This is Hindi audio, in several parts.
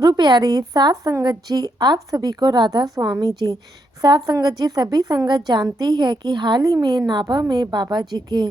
गुरु प्यारी सात संगत जी, आप सभी को राधा स्वामी जी। सात संगत जी, सभी संगत जानती है कि हाल ही में नाभा में बाबा जी के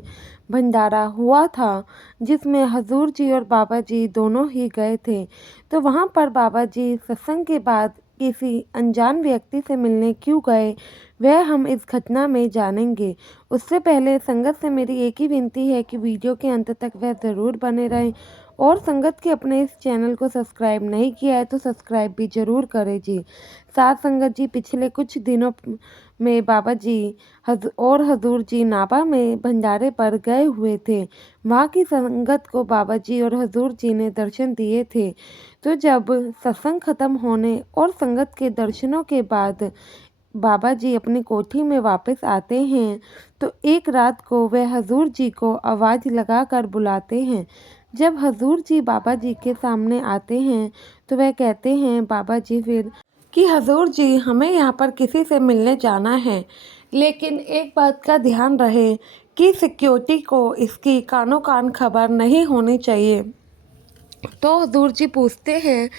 भंडारा हुआ था, जिसमें हजूर जी और बाबा जी दोनों ही गए थे। तो वहां पर बाबा जी सत्संग के बाद किसी अनजान व्यक्ति से मिलने क्यों गए, वह हम इस घटना में जानेंगे। उससे पहले संगत से मेरी एक ही विनती है कि वीडियो के अंत तक वह ज़रूर बने रहें, और संगत के अपने इस चैनल को सब्सक्राइब नहीं किया है तो सब्सक्राइब भी ज़रूर करें जी। साथ संगत जी, पिछले कुछ दिनों में बाबा जी और हजूर जी नाभा में भंडारे पर गए हुए थे। वहाँ की संगत को बाबा जी और हजूर जी ने दर्शन दिए थे। तो जब सत्संग खत्म होने और संगत के दर्शनों के बाद बाबा जी अपनी कोठी में वापस आते हैं, तो एक रात को वह हजूर जी को आवाज़ लगाकर बुलाते हैं। जब हजूर जी बाबा जी के सामने आते हैं तो वह कहते हैं बाबा जी फिर कि हजूर जी, हमें यहाँ पर किसी से मिलने जाना है, लेकिन एक बात का ध्यान रहे कि सिक्योरिटी को इसकी कानो कान खबर नहीं होनी चाहिए। तो हजूर जी पूछते हैं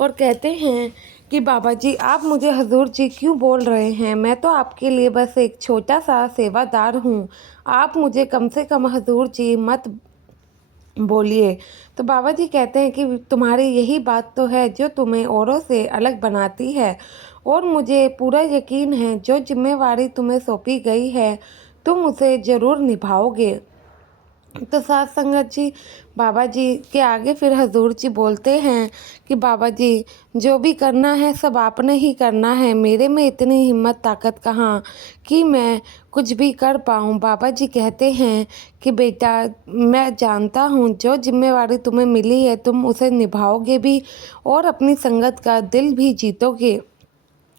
और कहते हैं कि बाबा जी, आप मुझे हजूर जी क्यों बोल रहे हैं? मैं तो आपके लिए बस एक छोटा सा सेवादार हूँ। आप मुझे कम से कम हजूर जी मत बोलिए। तो बाबा जी कहते हैं कि तुम्हारी यही बात तो है जो तुम्हें औरों से अलग बनाती है, और मुझे पूरा यकीन है जो जिम्मेवारी तुम्हें सौंपी गई है तुम उसे ज़रूर निभाओगे। तो साथ संगत जी, बाबा जी के आगे फिर हजूर जी बोलते हैं कि बाबा जी, जो भी करना है सब आपने ही करना है, मेरे में इतनी हिम्मत ताकत कहाँ कि मैं कुछ भी कर पाऊँ। बाबा जी कहते हैं कि बेटा, मैं जानता हूँ जो जिम्मेवारी तुम्हें मिली है तुम उसे निभाओगे भी और अपनी संगत का दिल भी जीतोगे।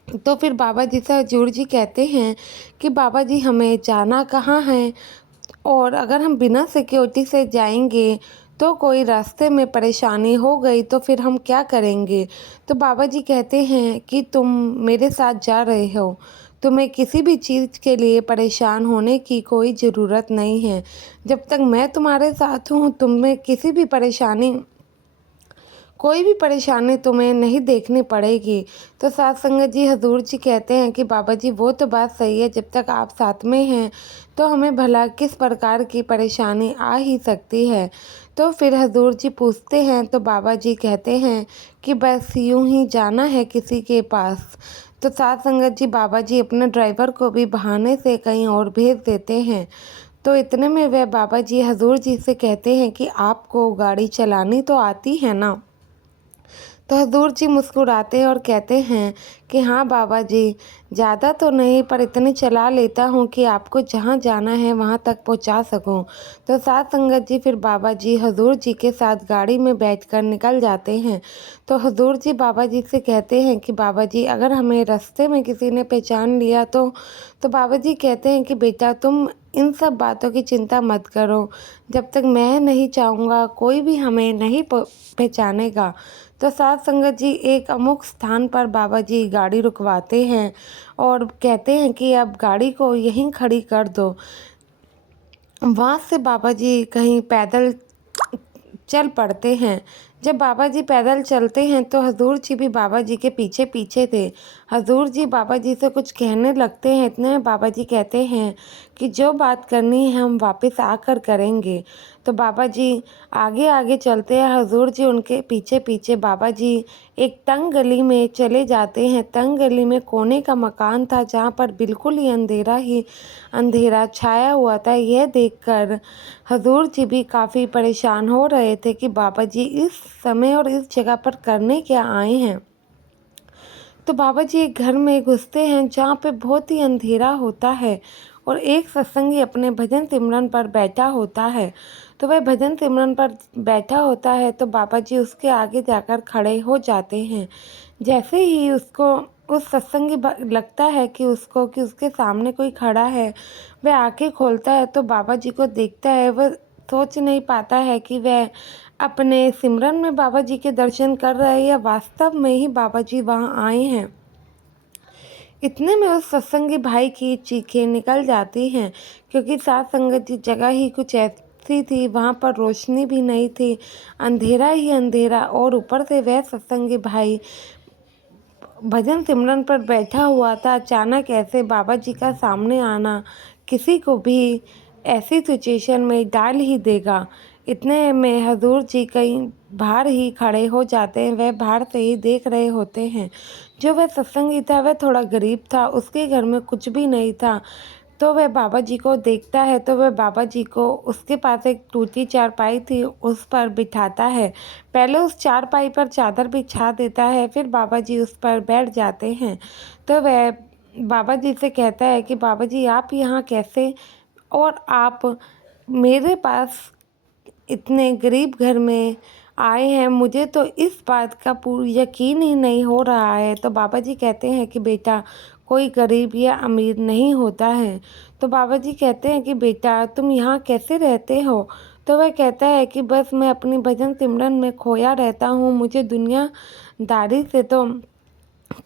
तो फिर बाबा जी से हजूर जी कहते हैं कि बाबा जी, हमें जाना कहाँ है, और अगर हम बिना सिक्योरिटी से जाएंगे तो कोई रास्ते में परेशानी हो गई तो फिर हम क्या करेंगे। तो बाबा जी कहते हैं कि तुम मेरे साथ जा रहे हो, तुम्हें किसी भी चीज़ के लिए परेशान होने की कोई ज़रूरत नहीं है। जब तक मैं तुम्हारे साथ हूँ तुम्हें किसी भी परेशानी कोई भी परेशानी तुम्हें नहीं देखनी पड़ेगी। तो साथ संगत जी, हजूर जी कहते हैं कि बाबा जी, वो तो बात सही है, जब तक आप साथ में हैं तो हमें भला किस प्रकार की परेशानी आ ही सकती है। तो फिर हजूर जी पूछते हैं तो बाबा जी कहते हैं कि बस यूं ही जाना है किसी के पास। तो साथ संगत जी, बाबा जी अपने ड्राइवर को भी बहाने से कहीं और भेज देते हैं। तो इतने में वह बाबा जी हजूर जी से कहते हैं कि आपको गाड़ी चलानी तो आती है ना? तो हजूर जी मुस्कुराते और कहते हैं कि हाँ बाबा जी, ज़्यादा तो नहीं पर इतनी चला लेता हूँ कि आपको जहाँ जाना है वहाँ तक पहुँचा सकूँ। तो साथ संगत जी, फिर बाबा जी हजूर जी के साथ गाड़ी में बैठकर निकल जाते हैं। तो हजूर जी बाबा जी से कहते हैं कि बाबा जी, अगर हमें रास्ते में किसी ने पहचान लिया तो बाबा जी कहते हैं कि बेटा, तुम इन सब बातों की चिंता मत करो, जब तक मैं नहीं चाहूँगा कोई भी हमें नहीं पहचानेगा। तो साथ संगत जी, एक अमुक स्थान पर बाबा जी गाड़ी रुकवाते हैं और कहते हैं कि अब गाड़ी को यहीं खड़ी कर दो। वहाँ से बाबा जी कहीं पैदल चल पड़ते हैं। जब बाबा जी पैदल चलते हैं तो हजूर जी भी बाबा जी के पीछे पीछे थे। हजूर जी बाबा जी से कुछ कहने लगते हैं, इतने में बाबा जी कहते हैं कि जो बात करनी है हम वापस आकर करेंगे। तो बाबा जी आगे आगे चलते हैं, हजूर जी उनके पीछे पीछे। बाबा जी एक तंग गली में चले जाते हैं। तंग गली में कोने का मकान था जहाँ पर बिल्कुल ही अंधेरा छाया हुआ था। यह देखकर हजूर जी भी काफ़ी परेशान हो रहे थे कि बाबा जी इस समय और इस जगह पर करने क्या आए हैं। तो बाबा जी एक घर में घुसते हैं जहाँ पे बहुत ही अंधेरा होता है, और एक सत्संगी अपने भजन सिमरन पर बैठा होता है। तो वह भजन सिमरन पर बैठा होता है तो बाबा जी उसके आगे जाकर खड़े हो जाते हैं। जैसे ही उसको उस सत्संगी लगता है कि उसके सामने कोई खड़ा है, वह आंखें खोलता है तो बाबा जी को देखता है। वह सोच नहीं पाता है कि वह अपने सिमरन में बाबा जी के दर्शन कर रहे हैं या वास्तव में ही बाबा जी वहाँ आए हैं। इतने में उस सत्संगी भाई की चीखें निकल जाती हैं, क्योंकि साथ संगत की जगह ही कुछ सी थी, वहाँ पर रोशनी भी नहीं थी, अंधेरा ही अंधेरा। और ऊपर से वह सत्संगी भाई भजन सिमरन पर बैठा हुआ था। अचानक ऐसे बाबा जी का सामने आना किसी को भी ऐसी सिचुएशन में डाल ही देगा। इतने में हजूर जी कहीं बाहर ही खड़े हो जाते हैं। वह बाहर से ही देख रहे होते हैं। जो वह सत्संगी था वह थोड़ा गरीब था, उसके घर में कुछ भी नहीं था। तो वह बाबा जी को देखता है, तो वह बाबा जी को उसके पास एक टूटी चारपाई थी, उस पर बिठाता है। पहले उस चारपाई पर चादर बिछा देता है, फिर बाबा जी उस पर बैठ जाते हैं। तो वह बाबा जी से कहता है कि बाबा जी आप यहाँ कैसे, और आप मेरे पास इतने गरीब घर में आए हैं, मुझे तो इस बात का यकीन ही नहीं हो रहा है। तो बाबा जी कहते हैं कि बेटा कोई गरीब या अमीर नहीं होता है। तो बाबा जी कहते हैं कि बेटा तुम यहाँ कैसे रहते हो। तो वह कहता है कि बस मैं अपनी भजन सिमरन में खोया रहता हूँ, मुझे दुनियादारी से तो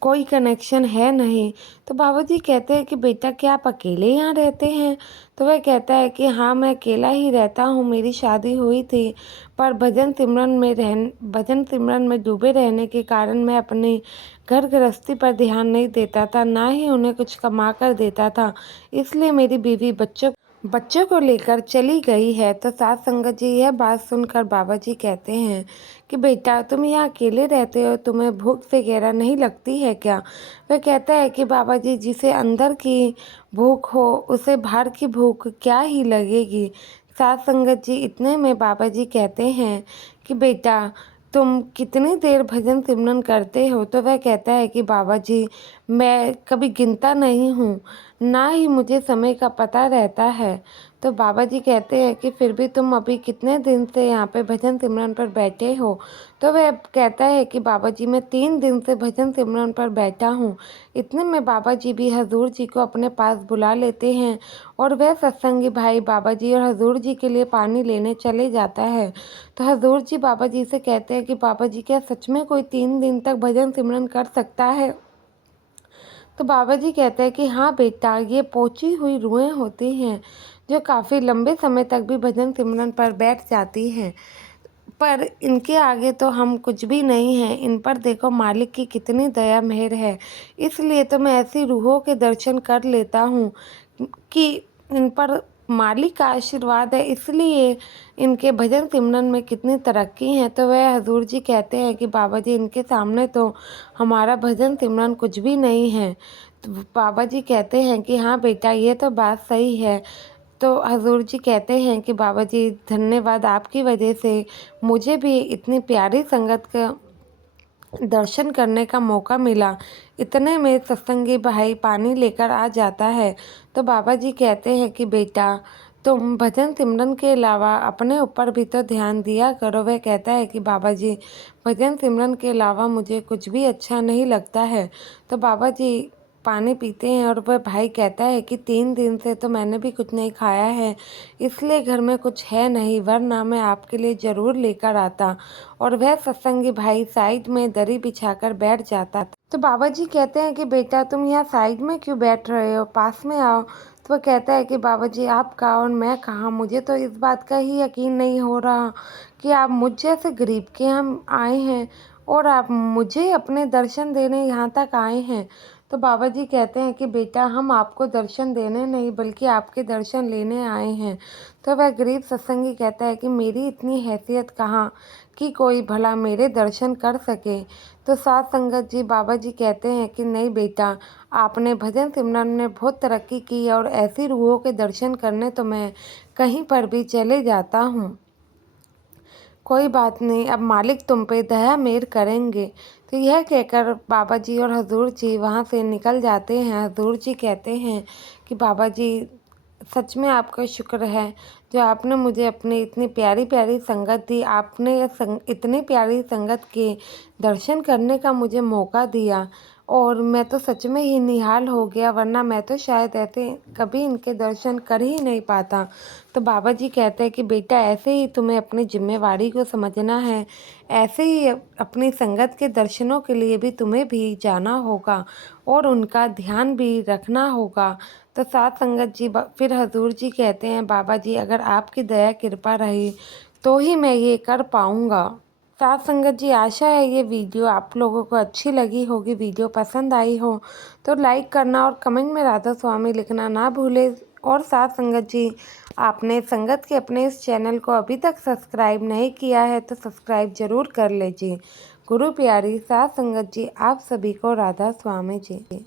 कोई कनेक्शन है नहीं। तो बाबा जी कहते हैं कि बेटा क्या आप अकेले यहाँ रहते हैं। तो वह कहता है कि हाँ मैं अकेला ही रहता हूँ, मेरी शादी हुई थी, पर भजन सिमरन में डूबे रहने के कारण मैं अपने घर गृहस्थी पर ध्यान नहीं देता था, ना ही उन्हें कुछ कमा कर देता था, इसलिए मेरी बीवी बच्चों को लेकर चली गई है। तो साथ संगत जी यह बात सुनकर बाबा जी कहते हैं कि बेटा तुम यहाँ अकेले रहते हो, तुम्हें भूख वगैरह नहीं लगती है क्या। वह कहता है कि बाबा जी जिसे अंदर की भूख हो उसे बाहर की भूख क्या ही लगेगी। साथ संगत जी इतने में बाबा जी कहते हैं कि बेटा तुम कितनी देर भजन सिमरन करते हो। तो वह कहता है कि बाबा जी मैं कभी गिनता नहीं हूँ, ना ही मुझे समय का पता रहता है। तो बाबा जी कहते हैं कि फिर भी तुम अभी कितने दिन से यहाँ पे भजन सिमरन पर बैठे हो। तो वह कहता है कि बाबा जी मैं 3 दिन से भजन सिमरन पर बैठा हूँ। इतने में बाबा जी भी हजूर जी को अपने पास बुला लेते हैं, और वह सत्संगी भाई बाबा जी और हजूर जी के लिए पानी लेने चले जाता है। तो हजूर जी बाबा जी से कहते हैं कि बाबा जी क्या सच में कोई 3 दिन तक भजन सिमरन कर सकता है। तो बाबा जी कहते हैं कि हाँ बेटा ये पोची हुई रूहें होती हैं जो काफ़ी लंबे समय तक भी भजन सिमरन पर बैठ जाती हैं, पर इनके आगे तो हम कुछ भी नहीं हैं। इन पर देखो मालिक की कितनी दया मेहर है, इसलिए तो मैं ऐसी रूहों के दर्शन कर लेता हूँ कि इन पर मालिक का आशीर्वाद है, इसलिए इनके भजन सिमरन में कितनी तरक्की है। तो वह हजूर जी कहते हैं कि बाबा जी इनके सामने तो हमारा भजन सिमरन कुछ भी नहीं है। तो बाबा जी कहते हैं कि हाँ बेटा ये तो बात सही है। तो हजूर जी कहते हैं कि बाबा जी धन्यवाद, आपकी वजह से मुझे भी इतनी प्यारी संगत का दर्शन करने का मौका मिला। इतने में सत्संगी भाई पानी लेकर आ जाता है। तो बाबा जी कहते हैं कि बेटा तुम भजन सिमरन के अलावा अपने ऊपर भी तो ध्यान दिया करो। वह कहता है कि बाबा जी भजन सिमरन के अलावा मुझे कुछ भी अच्छा नहीं लगता है। तो बाबा जी पानी पीते हैं, और वह भाई कहता है कि 3 दिन से तो मैंने भी कुछ नहीं खाया है, इसलिए घर में कुछ है नहीं, वरना मैं आपके लिए ज़रूर लेकर आता। और वह सत्संगी भाई साइड में दरी बिछाकर बैठ जाता था। तो बाबा जी कहते हैं कि बेटा तुम यहाँ साइड में क्यों बैठ रहे हो, पास में आओ। तो वह कहता है कि बाबा जी आप कहाँ और मैं कहाँ, मुझे तो इस बात का ही यकीन नहीं हो रहा कि आप मुझ जैसे गरीब के हम आए हैं और आप मुझे अपने दर्शन देने यहाँ तक आए हैं। तो बाबा जी कहते हैं कि बेटा हम आपको दर्शन देने नहीं बल्कि आपके दर्शन लेने आए हैं। तो वह गरीब सत्संगी कहता है कि मेरी इतनी हैसियत कहाँ कि कोई भला मेरे दर्शन कर सके। तो साथ संगत जी बाबा जी कहते हैं कि नहीं बेटा आपने भजन सिमरन में बहुत तरक्की की है, और ऐसी रूहों के दर्शन करने तो मैं कहीं पर भी चले जाता हूँ। कोई बात नहीं, अब मालिक तुम पे दया मेहर करेंगे। तो यह कहकर बाबा जी और हजूर जी वहाँ से निकल जाते हैं। हजूर जी कहते हैं कि बाबा जी सच में आपका शुक्र है जो आपने मुझे अपनी इतनी प्यारी प्यारी संगत दी, आपने इतनी प्यारी संगत के दर्शन करने का मुझे मौका दिया। और मैं तो सच में ही निहाल हो गया, वरना मैं तो शायद ऐसे कभी इनके दर्शन कर ही नहीं पाता। तो बाबा जी कहते हैं कि बेटा ऐसे ही तुम्हें अपनी जिम्मेवारी को समझना है, ऐसे ही अपनी संगत के दर्शनों के लिए भी तुम्हें भी जाना होगा और उनका ध्यान भी रखना होगा। तो साथ संगत जी फिर हजूर जी कहते हैं, बाबा जी अगर आपकी दया कृपा रही तो ही मैं ये कर पाऊँगा। साथ संगत जी, आशा है ये वीडियो आप लोगों को अच्छी लगी होगी। वीडियो पसंद आई हो तो लाइक करना और कमेंट में राधा स्वामी लिखना ना भूले। और साथ संगत जी, आपने संगत के अपने इस चैनल को अभी तक सब्सक्राइब नहीं किया है तो सब्सक्राइब जरूर कर लीजिए। गुरु प्यारी साथ संगत जी, आप सभी को राधा स्वामी जी।